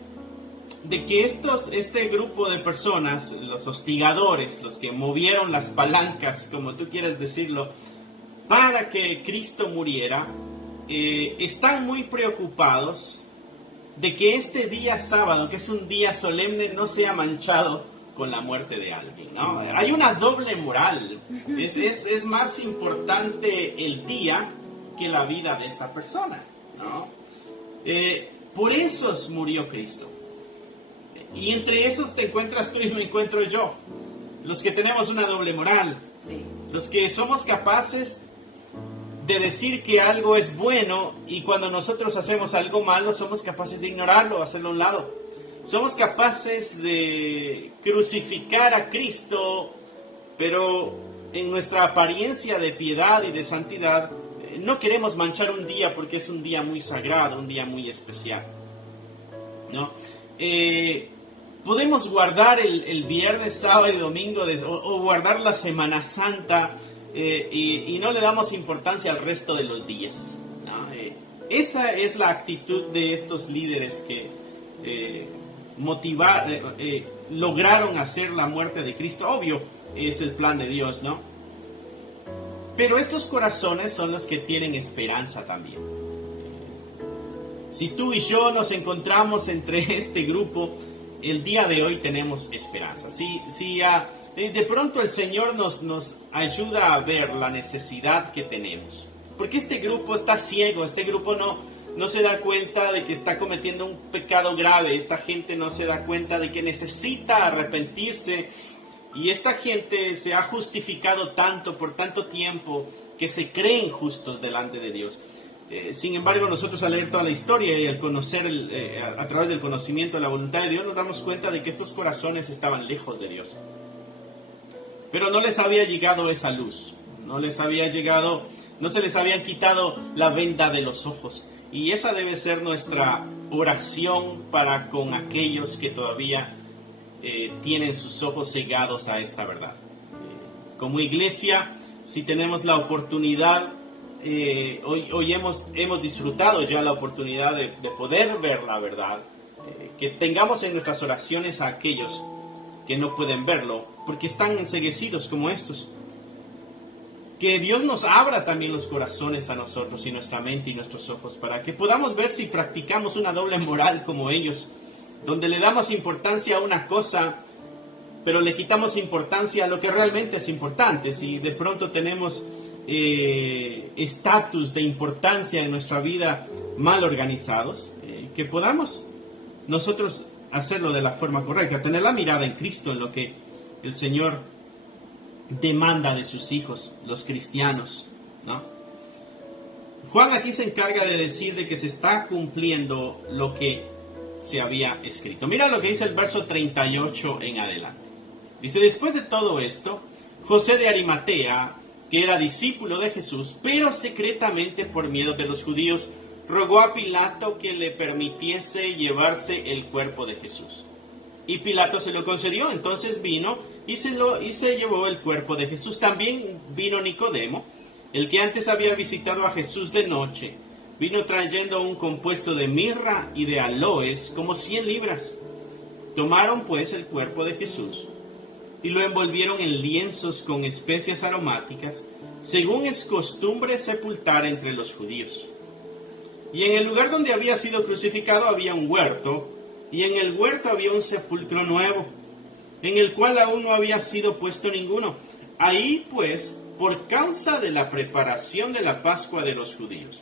de que este grupo de personas, los hostigadores, los que movieron las palancas, como tú quieres decirlo, para que Cristo muriera, están muy preocupados de que este día sábado, que es un día solemne, no sea manchado con la muerte de alguien, ¿no? Hay una doble moral. Es más importante el día que la vida de esta persona, ¿no? Por esos murió Cristo. Y entre esos te encuentras tú y me encuentro yo. Los que tenemos una doble moral. Sí. Los que somos capaces de decir que algo es bueno, y cuando nosotros hacemos algo malo somos capaces de ignorarlo, hacerlo a un lado. Somos capaces de crucificar a Cristo, pero en nuestra apariencia de piedad y de santidad no queremos manchar un día porque es un día muy sagrado, un día muy especial, ¿no? Podemos guardar el viernes, sábado y domingo o guardar la Semana Santa, y no le damos importancia al resto de los días, ¿no? Esa es la actitud de estos líderes que lograron hacer la muerte de Cristo. Obvio, es el plan de Dios, ¿no? Pero estos corazones son los que tienen esperanza también. Si tú y yo nos encontramos entre este grupo, el día de hoy tenemos esperanza. Si de pronto el Señor nos ayuda a ver la necesidad que tenemos. Porque este grupo está ciego, este grupo no se da cuenta de que está cometiendo un pecado grave. Esta gente no se da cuenta de que necesita arrepentirse. Y esta gente se ha justificado tanto por tanto tiempo que se creen justos delante de Dios. Sin embargo, nosotros al leer toda la historia y al conocer a través del conocimiento de la voluntad de Dios, nos damos cuenta de que estos corazones estaban lejos de Dios. Pero no les había llegado esa luz, no se les habían quitado la venda de los ojos. Y esa debe ser nuestra oración para con aquellos que todavía tienen sus ojos cegados a esta verdad. Como iglesia, si tenemos la oportunidad, hoy hemos disfrutado ya la oportunidad de poder ver la verdad, que tengamos en nuestras oraciones a aquellos que no pueden verlo, porque están enceguecidos como estos. Que Dios nos abra también los corazones a nosotros y nuestra mente y nuestros ojos para que podamos ver si practicamos una doble moral como ellos, donde le damos importancia a una cosa, pero le quitamos importancia a lo que realmente es importante. Si de pronto tenemos estatus de importancia en nuestra vida mal organizados, que podamos nosotros hacerlo de la forma correcta, tener la mirada en Cristo, en lo que el Señor demanda de sus hijos, los cristianos, ¿no? Juan aquí se encarga de decir de que se está cumpliendo lo que se había escrito. Mira lo que dice el verso 38 en adelante. Dice: después de todo esto, José de Arimatea, que era discípulo de Jesús, pero secretamente por miedo de los judíos, rogó a Pilato que le permitiese llevarse el cuerpo de Jesús. Y Pilato se lo concedió. Entonces vino y se llevó el cuerpo de Jesús. También vino Nicodemo, el que antes había visitado a Jesús de noche. Vino trayendo un compuesto de mirra y de aloes, como 100 libras. Tomaron pues el cuerpo de Jesús y lo envolvieron en lienzos con especias aromáticas, según es costumbre sepultar entre los judíos. Y en el lugar donde había sido crucificado había un huerto, y en el huerto había un sepulcro nuevo, en el cual aún no había sido puesto ninguno. Ahí pues, por causa de la preparación de la Pascua de los judíos,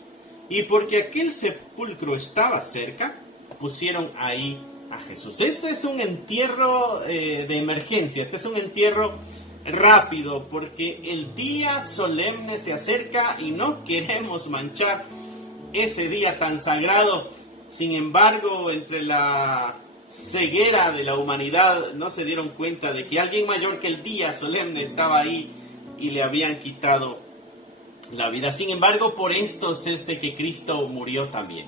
y porque aquel sepulcro estaba cerca, pusieron ahí a Jesús. Este es un entierro de emergencia, este es un entierro rápido, porque el día solemne se acerca y no queremos manchar ese día tan sagrado. Sin embargo, entre la ceguera de la humanidad no se dieron cuenta de que alguien mayor que el día solemne estaba ahí y le habían quitado la vida. Sin embargo, por estos es de que Cristo murió también.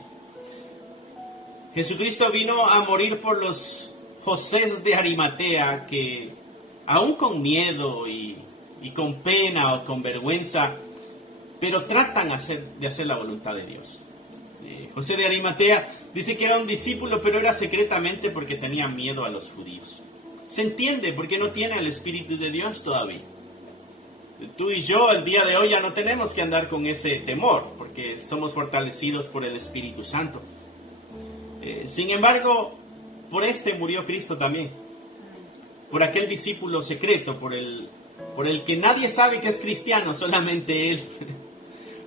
Jesucristo vino a morir por los Josés de Arimatea que, aún con miedo y con pena o con vergüenza, pero tratan de hacer la voluntad de Dios. José de Arimatea dice que era un discípulo, pero era secretamente porque tenía miedo a los judíos. Se entiende porque no tiene el Espíritu de Dios todavía. Tú y yo el día de hoy ya no tenemos que andar con ese temor, porque somos fortalecidos por el Espíritu Santo. Sin embargo, por este murió Cristo también. Por aquel discípulo secreto, por el que nadie sabe que es cristiano, solamente Él.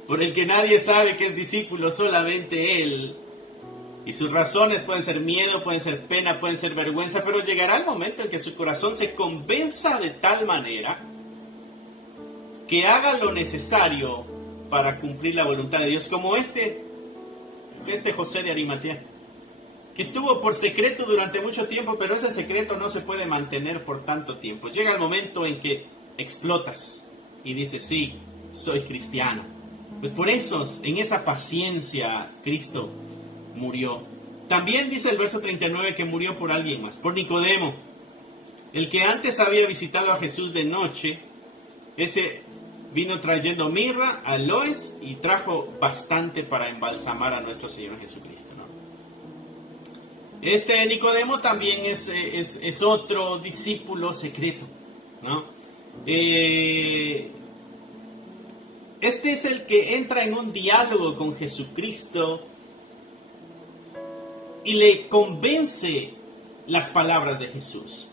Por el que nadie sabe que es discípulo, solamente Él. Y sus razones pueden ser miedo, pueden ser pena, pueden ser vergüenza, pero llegará el momento en que su corazón se convenza de tal manera que haga lo necesario para cumplir la voluntad de Dios, como este José de Arimatea, que estuvo por secreto durante mucho tiempo, pero ese secreto no se puede mantener por tanto tiempo. Llega el momento en que explotas y dices: sí, soy cristiano. Pues por eso, en esa paciencia, Cristo murió. También dice el verso 39 que murió por alguien más, por Nicodemo, el que antes había visitado a Jesús de noche. Ese vino trayendo mirra, aloes y trajo bastante para embalsamar a nuestro Señor Jesucristo, ¿no? Este Nicodemo también es otro discípulo secreto, ¿no? Este es el que entra en un diálogo con Jesucristo y le convence las palabras de Jesús.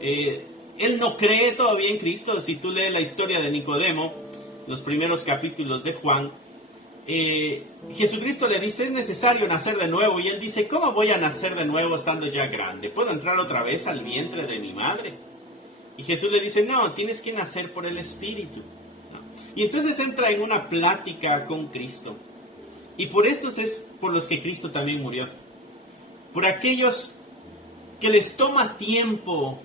Él no cree todavía en Cristo. Si tú lees la historia de Nicodemo, los primeros capítulos de Juan, Jesucristo le dice: es necesario nacer de nuevo. Y él dice: ¿cómo voy a nacer de nuevo estando ya grande? ¿Puedo entrar otra vez al vientre de mi madre? Y Jesús le dice: no, tienes que nacer por el Espíritu. ¿No? Y entonces entra en una plática con Cristo. Y por estos es por los que Cristo también murió. Por aquellos que les toma tiempo,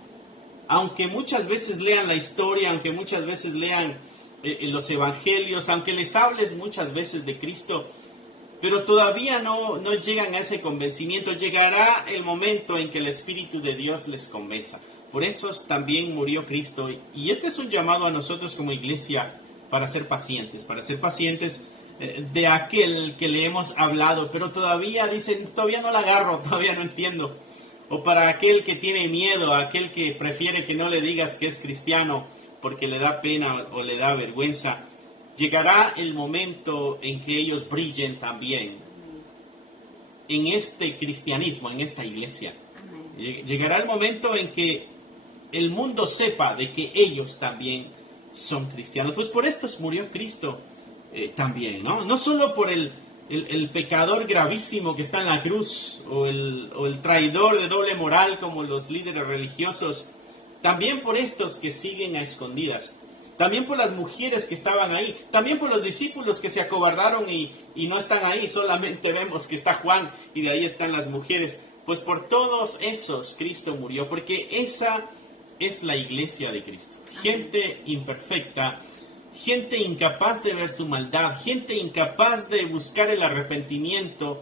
aunque muchas veces lean la historia, aunque muchas veces lean los evangelios, aunque les hables muchas veces de Cristo, pero todavía no llegan a ese convencimiento. Llegará el momento en que el Espíritu de Dios les convenza. por esos también murió Cristo. Y este es un llamado a nosotros como iglesia para ser pacientes de aquel que le hemos hablado, pero todavía dicen, todavía no la agarro, todavía no entiendo. O para aquel que tiene miedo, aquel que prefiere que no le digas que es cristiano porque le da pena o le da vergüenza. Llegará el momento en que ellos brillen también en este cristianismo, en esta iglesia. Llegará el momento en que el mundo sepa de que ellos también son cristianos. Pues por esto murió Cristo también, ¿no? No solo por el pecador gravísimo que está en la cruz o el traidor de doble moral como los líderes religiosos, también por estos que siguen a escondidas. También por las mujeres que estaban ahí, también por los discípulos que se acobardaron y no están ahí, solamente vemos que está Juan y de ahí están las mujeres. Pues por todos esos Cristo murió, porque esa es la iglesia de Cristo. Gente imperfecta, gente incapaz de ver su maldad, gente incapaz de buscar el arrepentimiento.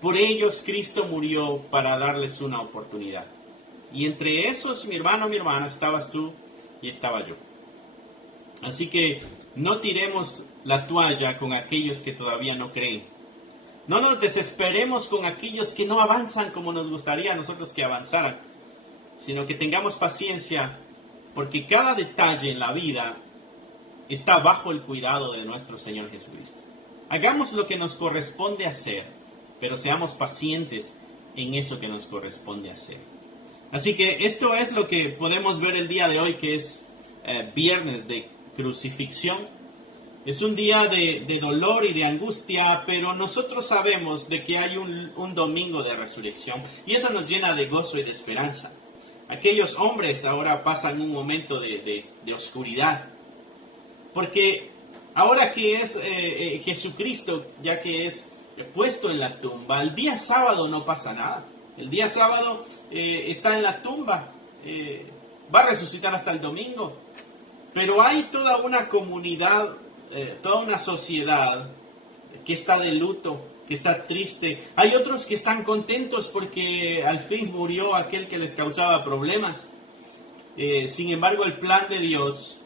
Por ellos Cristo murió para darles una oportunidad. Y entre esos, mi hermano, mi hermana, estabas tú y estaba yo. Así que no tiremos la toalla con aquellos que todavía no creen. No nos desesperemos con aquellos que no avanzan como nos gustaría a nosotros que avanzaran, sino que tengamos paciencia, porque cada detalle en la vida está bajo el cuidado de nuestro Señor Jesucristo. Hagamos lo que nos corresponde hacer, pero seamos pacientes en eso que nos corresponde hacer. Así que esto es lo que podemos ver el día de hoy, que es viernes de crucifixión. Es un día de dolor y de angustia, pero nosotros sabemos de que hay un domingo de resurrección y eso nos llena de gozo y de esperanza. Aquellos hombres ahora pasan un momento de oscuridad, porque ahora que es Jesucristo, ya que es puesto en la tumba, el día sábado no pasa nada. El día sábado está en la tumba, va a resucitar hasta el domingo. Pero hay toda una comunidad, toda una sociedad que está de luto, que está triste. Hay otros que están contentos porque al fin murió aquel que les causaba problemas. Sin embargo, el plan de Dios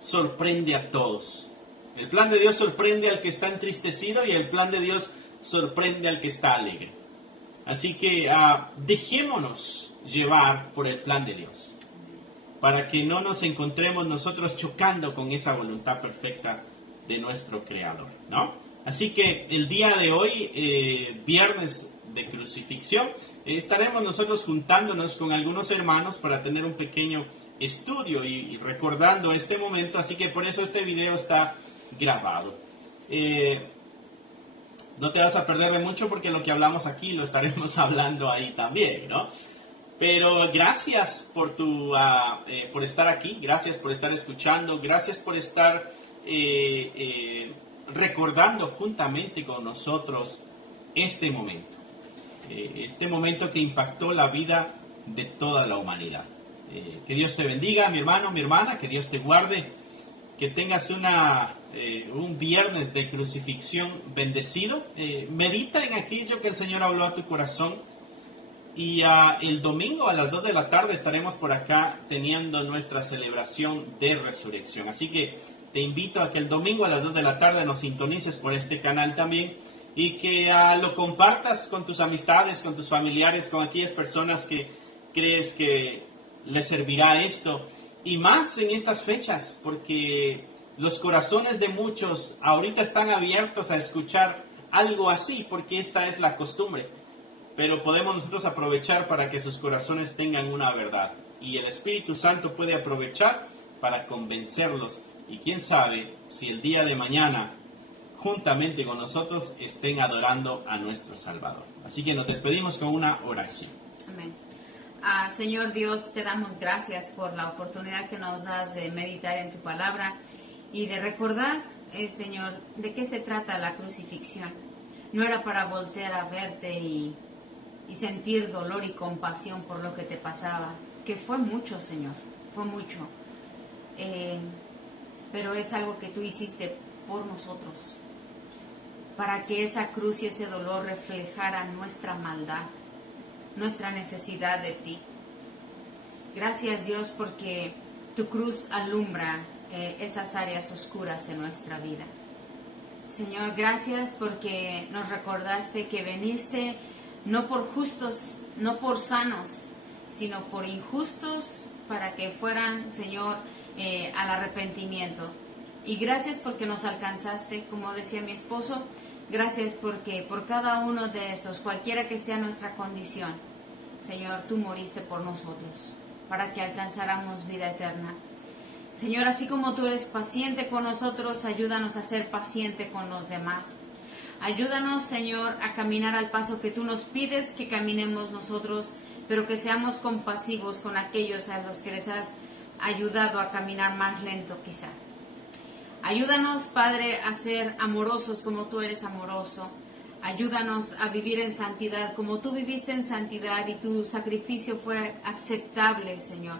sorprende a todos. El plan de Dios sorprende al que está entristecido y el plan de Dios sorprende al que está alegre. Así que dejémonos llevar por el plan de Dios, para que no nos encontremos nosotros chocando con esa voluntad perfecta de nuestro Creador, ¿no? Así que el día de hoy, viernes de crucifixión, estaremos nosotros juntándonos con algunos hermanos para tener un pequeño estudio y recordando este momento, así que por eso este video está grabado. No te vas a perder de mucho porque lo que hablamos aquí lo estaremos hablando ahí también, ¿no? Pero gracias por estar aquí, gracias por estar escuchando, gracias por estar recordando juntamente con nosotros este momento que impactó la vida de toda la humanidad. Que Dios te bendiga, mi hermano, mi hermana, que Dios te guarde, que tengas un viernes de crucifixión bendecido. Medita en aquello que el Señor habló a tu corazón. Y el domingo a las 2 de la tarde estaremos por acá teniendo nuestra celebración de resurrección. Así que te invito a que el domingo a las 2 de la tarde nos sintonices por este canal también y que lo compartas con tus amistades, con tus familiares, con aquellas personas que crees que les servirá esto. Y más en estas fechas, porque los corazones de muchos ahorita están abiertos a escuchar algo así, porque esta es la costumbre. Pero podemos nosotros aprovechar para que sus corazones tengan una verdad. Y el Espíritu Santo puede aprovechar para convencerlos. Y quién sabe si el día de mañana, juntamente con nosotros, estén adorando a nuestro Salvador. Así que nos despedimos con una oración. Amén. Señor Dios, te damos gracias por la oportunidad que nos das de meditar en tu palabra y de recordar, Señor, de qué se trata la crucifixión. No era para voltear a verte y sentir dolor y compasión por lo que te pasaba, que fue mucho, Señor, fue mucho, pero es algo que tú hiciste por nosotros, para que esa cruz y ese dolor reflejaran nuestra maldad, nuestra necesidad de ti. Gracias, Dios, porque tu cruz alumbra esas áreas oscuras en nuestra vida. Señor, gracias porque nos recordaste que viniste no por justos, no por sanos, sino por injustos, para que fueran, Señor, al arrepentimiento. Y gracias porque nos alcanzaste, como decía mi esposo, gracias porque por cada uno de estos, cualquiera que sea nuestra condición, Señor, tú moriste por nosotros, para que alcanzáramos vida eterna. Señor, así como tú eres paciente con nosotros, ayúdanos a ser paciente con los demás. Ayúdanos, Señor, a caminar al paso que tú nos pides que caminemos nosotros, pero que seamos compasivos con aquellos a los que les has ayudado a caminar más lento quizá. Ayúdanos, Padre, a ser amorosos como tú eres amoroso. Ayúdanos a vivir en santidad como tú viviste en santidad y tu sacrificio fue aceptable, Señor.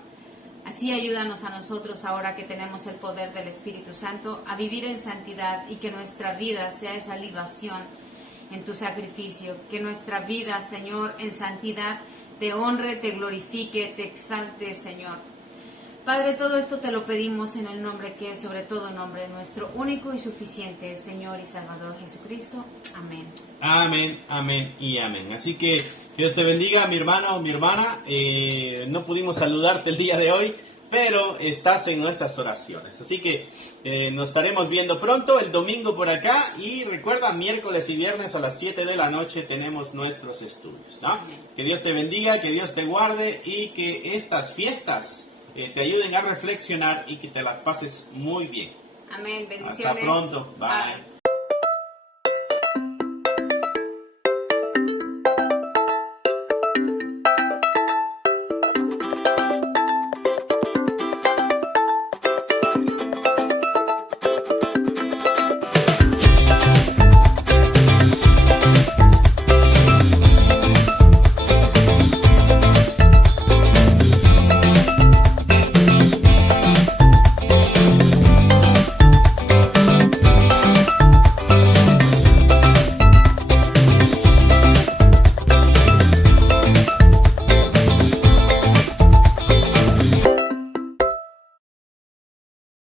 Así ayúdanos a nosotros ahora que tenemos el poder del Espíritu Santo a vivir en santidad y que nuestra vida sea esa libación en tu sacrificio. Que nuestra vida, Señor, en santidad te honre, te glorifique, te exalte, Señor. Padre, todo esto te lo pedimos en el nombre que es sobre todo nombre, nuestro único y suficiente Señor y Salvador Jesucristo. Amén. Amén, amén y amén. Así que Dios te bendiga, mi hermano o mi hermana. No pudimos saludarte el día de hoy, pero estás en nuestras oraciones. Así que nos estaremos viendo pronto, el domingo por acá. Y recuerda, miércoles y viernes a las 7 de la noche tenemos nuestros estudios, ¿no? Que Dios te bendiga, que Dios te guarde y que estas fiestas te ayuden a reflexionar y que te las pases muy bien. Amén. Bendiciones. Hasta pronto. Bye. Bye.